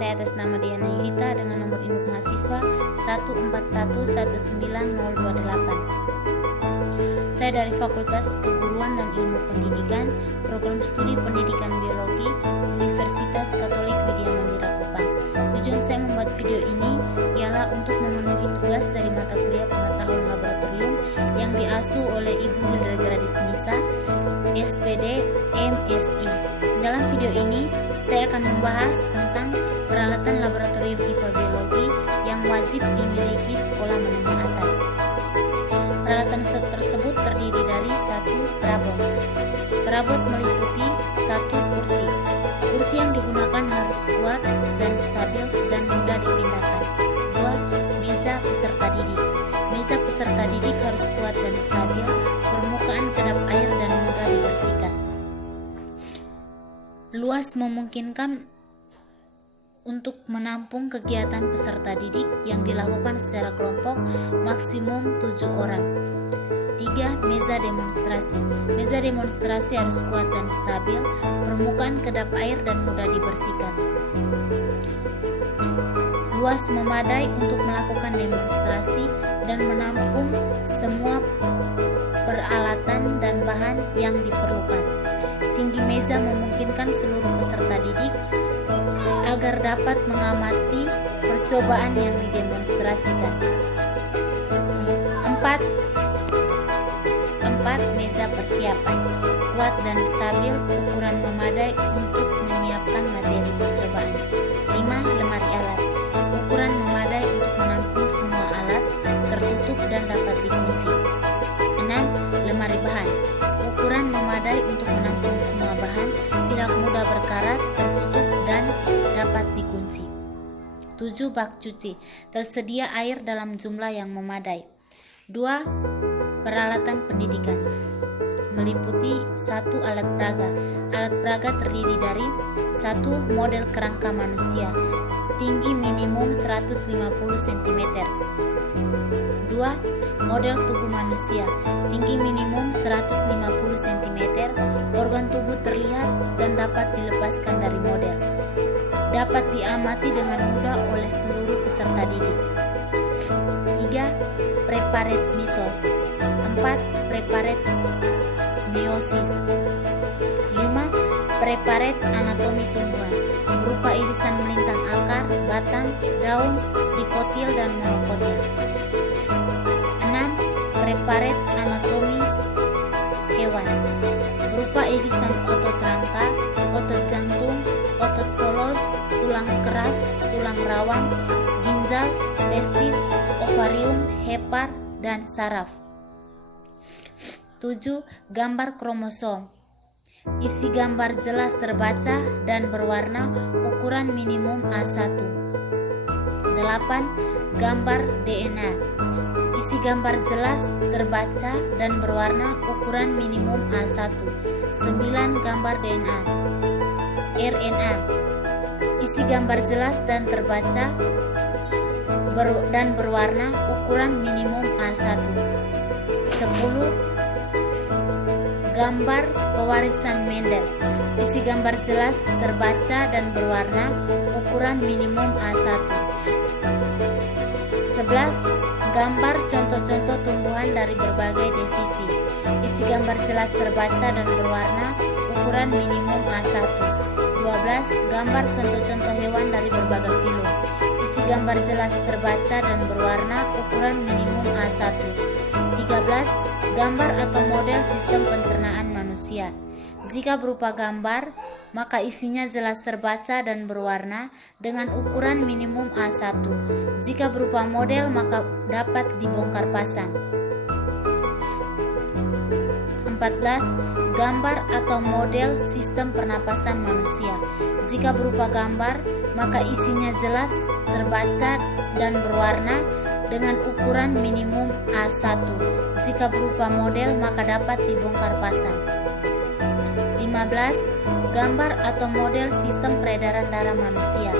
saya atas nama Diana Yunita dengan nomor induk mahasiswa 141190228. Saya dari Fakultas Keguruan dan Ilmu Pendidikan, Program Studi Pendidikan Biologi, Universitas Katolik Widya Mandira Kupang. Tujuan saya membuat video ini ialah untuk memenuhi tugas dari mata kuliah pengetahuan laboratorium yang diasuh oleh Ibu Hildegardis Nisa, SPD, MSI. Dalam video ini, saya akan membahas tentang peralatan laboratorium IPA Biologi yang wajib dimiliki sekolah menengah atas. Peralatan tersebut terdiri dari 1. Perabot. Perabot meliputi 1. Kursi. Kursi yang digunakan harus kuat dan stabil dan mudah dipindahkan. 2. Meja peserta didik. Meja peserta didik harus kuat dan stabil, permukaan kedap air dan mudah dibersihkan. Luas memungkinkan untuk menampung kegiatan peserta didik yang dilakukan secara kelompok maksimum 7 orang. 3. Meja demonstrasi. Meja demonstrasi harus kuat dan stabil, permukaan kedap air dan mudah dibersihkan. Luas memadai untuk melakukan demonstrasi dan menampung semua peralatan dan bahan yang diperlukan. Tinggi meja memungkinkan seluruh peserta didik agar dapat mengamati percobaan yang didemonstrasikan. 4. Meja persiapan. Kuat dan stabil, ukuran memadai untuk menyiapkan materi percobaan. 5. Lemari alat. Ukuran memadai untuk menampung semua alat, tertutup dan dapat dikunci. 6. Lemari bahan. Ukuran memadai untuk menampung semua bahan, tidak mudah berkarat, tertutup dan dapat dikunci. 7. Bak cuci. Tersedia air dalam jumlah yang memadai. 2. Peralatan pendidikan. Meliputi 1. Alat peraga. Alat peraga terdiri dari 1. Model kerangka manusia, tinggi minimum 150 cm. 2. Model tubuh manusia, tinggi minimum 150 cm, organ tubuh terlihat dan dapat dilepaskan dari model. Dapat diamati dengan mudah oleh seluruh peserta didik. 3. Preparat mitos. 4. Preparat meiosis. 5. Preparat anatomi tumbuhan, berupa irisan melintang akar, batang, daun, dikotil dan monokotil. 6. Preparat anatomi hewan, berupa irisan otot rangka, otot jantung, otot polos, tulang keras, tulang rawan, ginjal, testis, ovarium, hepar, dan saraf. 7. Gambar kromosom. Isi gambar jelas terbaca dan berwarna, ukuran minimum A1. 8. Gambar DNA. Isi gambar jelas terbaca dan berwarna, ukuran minimum A1. 9. Gambar DNA. RNA. Isi gambar jelas dan terbaca dan berwarna, ukuran minimum A1. 10. Gambar pewarisan Mendel. Isi gambar jelas terbaca dan berwarna, ukuran minimum A1. 11. Gambar contoh-contoh tumbuhan dari berbagai divisi. Isi gambar jelas terbaca dan berwarna, ukuran minimum A1. 12. Gambar contoh-contoh hewan dari berbagai filum. Isi gambar jelas terbaca dan berwarna, ukuran minimum A1. 13. Gambar atau model sistem pencernaan manusia. Jika berupa gambar, maka isinya jelas terbaca dan berwarna dengan ukuran minimum A1. Jika berupa model, maka dapat dibongkar pasang. 14. Gambar atau model sistem pernapasan manusia. Jika berupa gambar, maka isinya jelas terbaca dan berwarna dengan ukuran minimum A1. Jika berupa model, maka dapat dibongkar pasang. 15. Gambar atau model sistem peredaran darah manusia.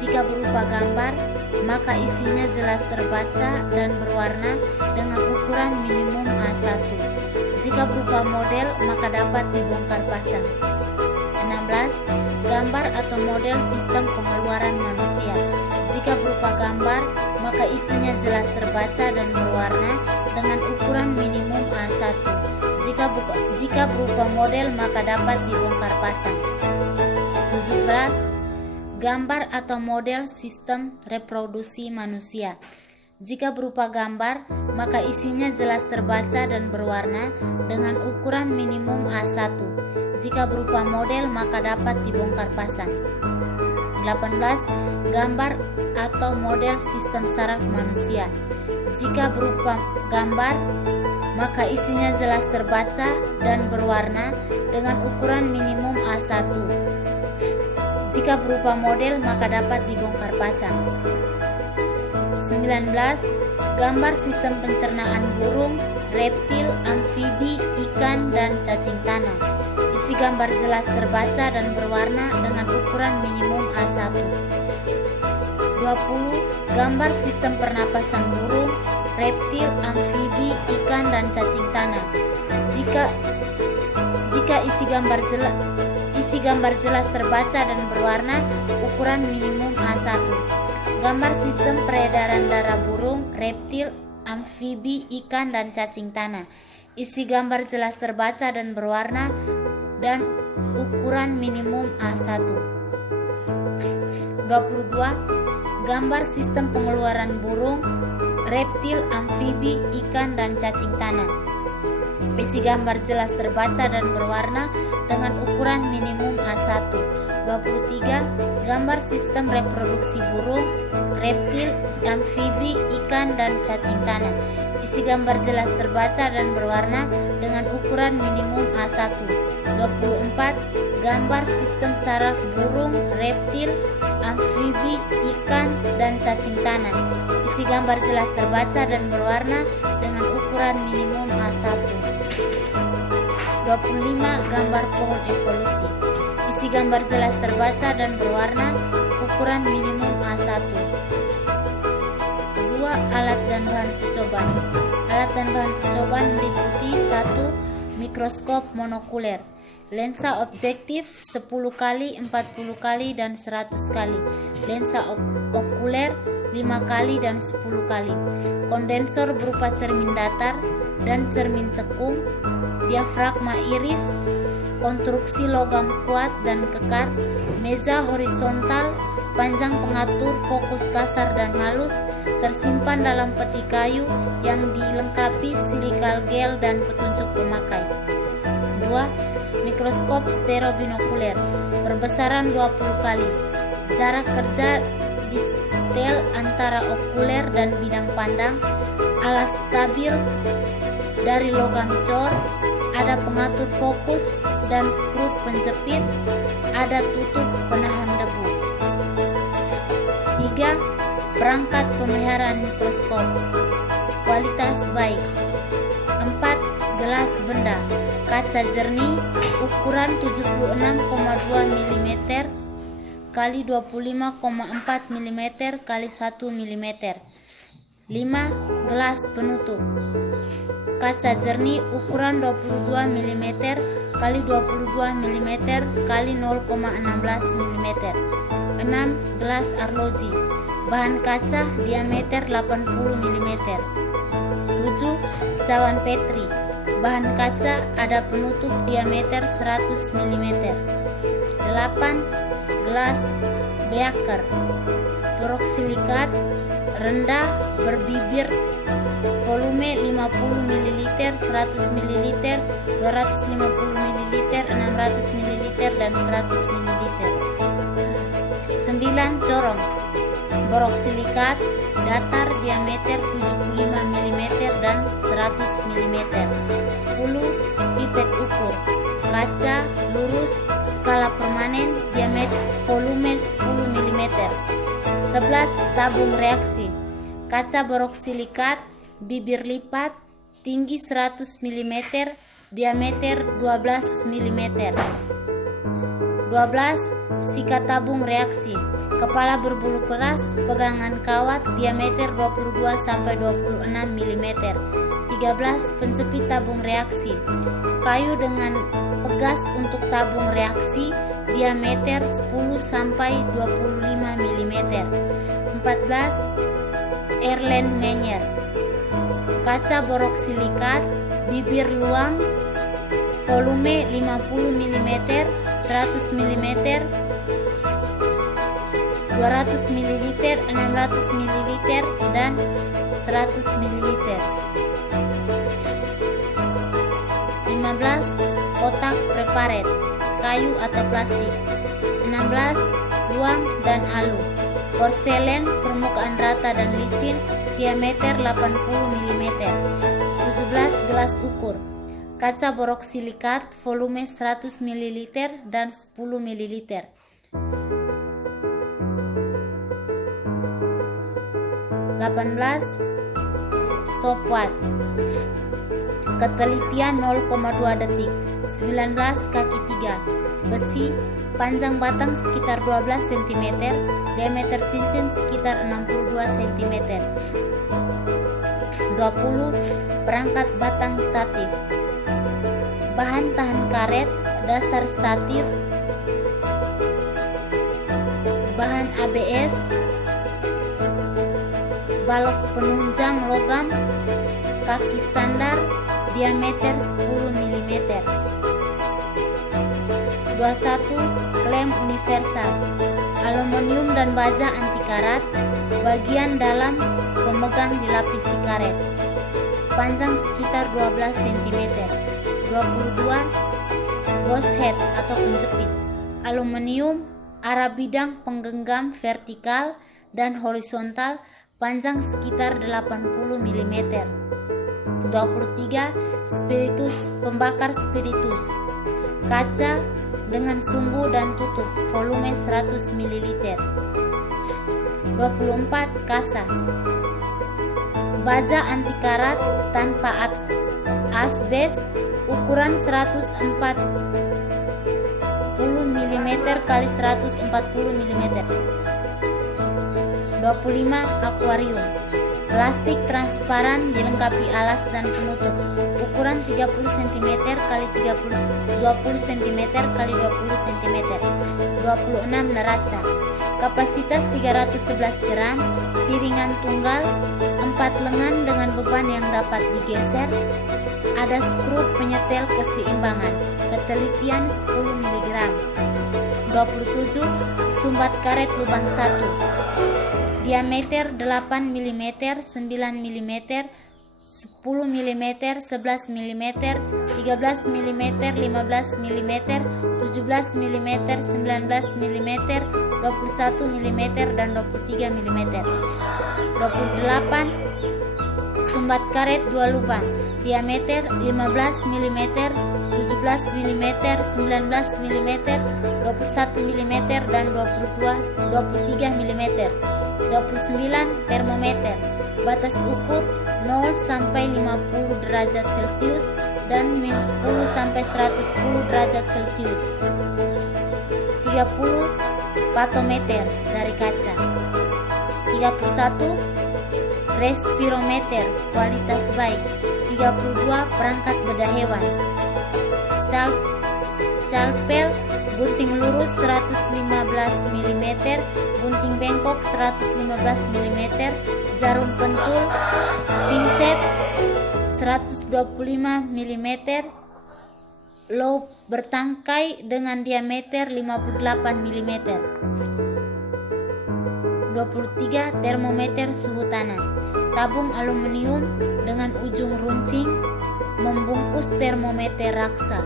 Jika berupa gambar, maka isinya jelas terbaca dan berwarna dengan ukuran minimum A1. Jika berupa model, maka dapat dibongkar pasang. 16. gambar atau model sistem pengeluaran manusia. Jika berupa gambar, maka isinya jelas terbaca dan berwarna dengan ukuran minimum A1. Jika berupa model, maka dapat dibongkar pasang. 17. Gambar atau model sistem reproduksi manusia. Jika berupa gambar, maka isinya jelas terbaca dan berwarna dengan ukuran minimum A1. Jika berupa model, maka dapat dibongkar pasang. 18. Gambar atau model sistem saraf manusia. Jika berupa gambar, maka isinya jelas terbaca dan berwarna dengan ukuran minimum A1. Jika berupa model, maka dapat dibongkar pasang. 19. Gambar sistem pencernaan burung, reptil, amfibi, ikan, dan cacing tanah. Isi gambar jelas terbaca dan berwarna dengan ukuran minimum A1. 20. Gambar sistem pernapasan burung, reptil, amfibi, ikan, dan cacing tanah. Jika isi gambar jelas terbaca dan berwarna, ukuran minimum A1. Gambar sistem peredaran darah burung, reptil, amfibi, ikan, dan cacing tanah. Isi gambar jelas terbaca dan berwarna dan ukuran minimum A1. 22. Gambar sistem pengeluaran burung, reptil, amfibi, ikan, dan cacing tanah. Isi gambar jelas terbaca dan berwarna dengan ukuran minimum A1. 23. Gambar sistem reproduksi burung, reptil, amfibi, ikan, dan cacing tanah. Isi gambar jelas terbaca dan berwarna dengan ukuran minimum A1. 24. Gambar sistem saraf burung, reptil, amfibi, ikan, dan cacing tanah. Isi gambar jelas terbaca dan berwarna dengan ukuran minimum A1. 25. Gambar pohon evolusi. Isi gambar jelas terbaca dan berwarna, ukuran minimum A1. 2. Alat dan bahan percobaan. Alat dan bahan percobaan meliputi 1. Mikroskop monokuler, lensa objektif 10 kali, 40 kali, dan 100 kali. Lensa okuler 5 kali dan 10 kali. Kondensor berupa cermin datar dan cermin cekung. Diafragma iris, konstruksi logam kuat dan kekar. Meja horizontal, panjang pengatur fokus kasar dan halus, tersimpan dalam peti kayu yang dilengkapi silikal gel dan petunjuk pemakai. 2. Mikroskop stereobinokuler, berbesaran 20 kali. Jarak kerja distel antara okuler dan bidang pandang. Alas stabil dari logam cor. Ada pengatur fokus dan skru penjepit. Ada tutup penahan debu. 3. Perangkat pemeliharaan mikroskop, kualitas baik. 4. Gelas benda, kaca jernih, ukuran 76,2 mm kali 25,4 mm kali 1 mm. 5. Gelas penutup, kaca jernih, ukuran 22 mm kali 22 mm kali 0,16 mm. 6. Gelas arloji, bahan kaca, diameter 80 mm. 7. Cawan petri, bahan kaca, ada penutup, diameter 100 mm. 8. Gelas beaker, borosilikat, rendah, berbibir, volume 50 ml, 100 ml, 250 ml, 600 ml, dan 100 ml. 9. Corong, borosilikat, datar, diameter 75 mm dan 100 mm. 10. Pipet ukur, kaca, lurus, skala permanen, diameter, volume 10 mm. 11. Tabung reaksi, kaca borosilikat, bibir lipat, tinggi 100 mm, diameter 12 mm. 12. Sikat tabung reaksi, kepala berbulu keras, pegangan kawat, diameter 22-26 mm. 13. Penjepit tabung reaksi, kayu dengan pegas untuk tabung reaksi, diameter 10 sampai 25 mm. 14. Erlenmeyer, kaca boroksilikat, bibir luang, volume 50 mm, 100 mm, 200 ml, 600 ml, dan 100 ml. 15. Kotak preparet, kayu atau plastik. 16. Luang dan alu, porselen, permukaan rata dan licin, diameter 80 mm. 17. Gelas ukur, kaca boroksilikat, volume 100 ml dan 10 ml. 18. Stopwatch, ketelitian 0,2 detik. 19. Kaki 3, besi, panjang batang sekitar 12 cm, diameter cincin sekitar 62 cm. 20. Perangkat batang statif, bahan tahan karet, dasar statif, bahan ABS, balok penunjang logam, kaki standar, diameter 10 mm. 21. Klem universal, aluminium dan baja anti karat, bagian dalam pemegang dilapisi karet, panjang sekitar 12 cm. 22. Boss head atau penjepit, aluminium, arah bidang penggenggam vertikal dan horizontal, panjang sekitar 80 mm. 23. Spiritus, pembakar spiritus, kaca dengan sumbu dan tutup, volume 100 ml. 24. Kasa, baja anti karat tanpa asbes, ukuran 140 mm x 140 mm. 25. Akuarium, plastik transparan dilengkapi alas dan penutup, ukuran 30 cm x 20 cm x 20 cm. 26. Neraca, kapasitas 311 gram, piringan tunggal, 4 lengan dengan beban yang dapat digeser, ada skru penyetel keseimbangan, ketelitian 10 mg. 27. Sumbat karet lubang 1, diameter 8 mm, 9 mm, 10 mm, 11 mm, 13 mm, 15 mm, 17 mm, 19 mm, 21 mm, dan 23 mm. 28. Sumbat karet 2 lubang, diameter 15 mm, 17 mm, 19 mm, 21 mm, dan 23 mm. 29. Termometer, batas ukur 0 sampai 50 derajat Celcius dan min 10 sampai 110 derajat Celcius. 30. Patometer dari kaca. 31. Respirometer, kualitas baik. 32. Perangkat bedah hewan, scalpel, gunting lurus 115 mm, gunting bengkok 115 mm, jarum pentul, pinset 125 mm, loop bertangkai dengan diameter 58 mm. 23. Termometer suhu tanah, tabung aluminium dengan ujung runcing membungkus termometer raksa,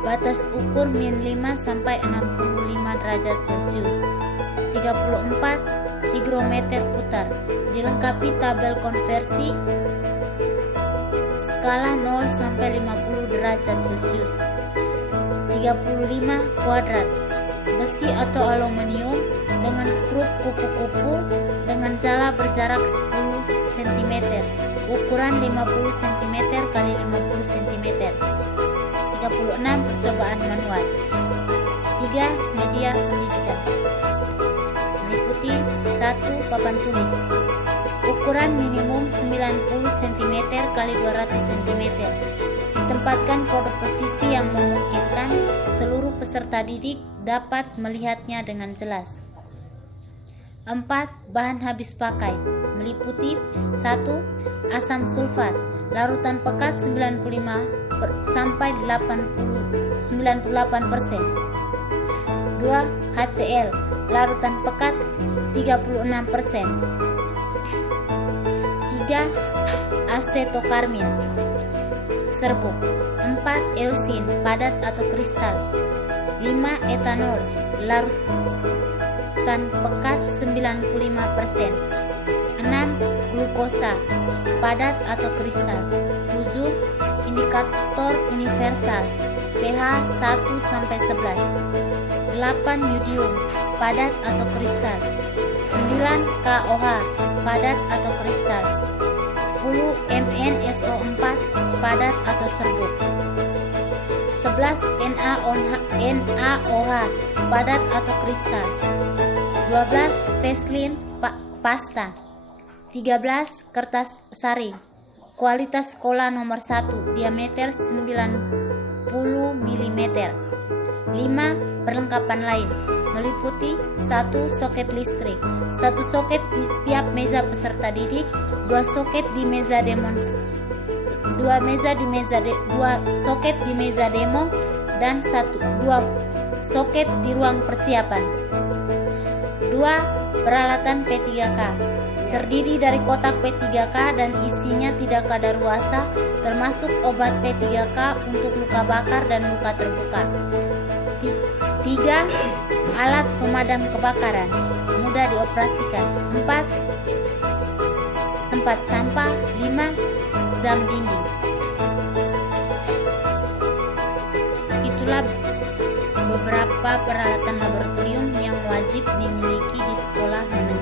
batas ukur min 5 sampai 65 derajat Celcius. 34. Higrometer putar, dilengkapi tabel konversi skala 0 sampai 50 derajat Celcius. 35. Kuadrat, besi atau aluminium dengan skrup kupu-kupu dengan jala berjarak 10 cm, ukuran 50 cm x 50 cm. 36. Percobaan manual. 3. Media pendidikan, meliputi 1. Papan tulis, ukuran minimum 90 cm x 200 cm, ditempatkan pada posisi yang memungkinkan seluruh peserta didik dapat melihatnya dengan jelas. 4. Bahan habis pakai meliputi 1. Asam sulfat, larutan pekat 95 sampai 98%. 2. HCl, larutan pekat 36%. 3. Asetokarmin, serbuk. 4. Eusin, padat atau kristal. 5. Etanol, larutan pekat 95%. 6. Glukosa, padat atau kristal. 7. Indikator universal, pH 1-11. 8. Yodium, padat atau kristal. 9. KOH, padat atau kristal. 10. MnSO4, padat atau serbuk. 11. NaOH, padat atau kristal. 12. Vaseline pasta. 13. Kertas saring, kualitas kola nomor 1, diameter 90 mm. 5. Perlengkapan lain meliputi 1. Soket listrik, 1 soket di tiap meja peserta didik, 2 soket di meja soket di meja demo, dan 2 soket di ruang persiapan. 2. Peralatan P3K terdiri dari kotak P3K dan isinya tidak kadaluarsa, termasuk obat P3K untuk luka bakar dan luka terbuka. 3. Alat pemadam kebakaran, mudah dioperasikan. 4. Tempat sampah. 5. Jam dinding. Itulah beberapa peralatan laboratorium yang wajib dimiliki di sekolah menengah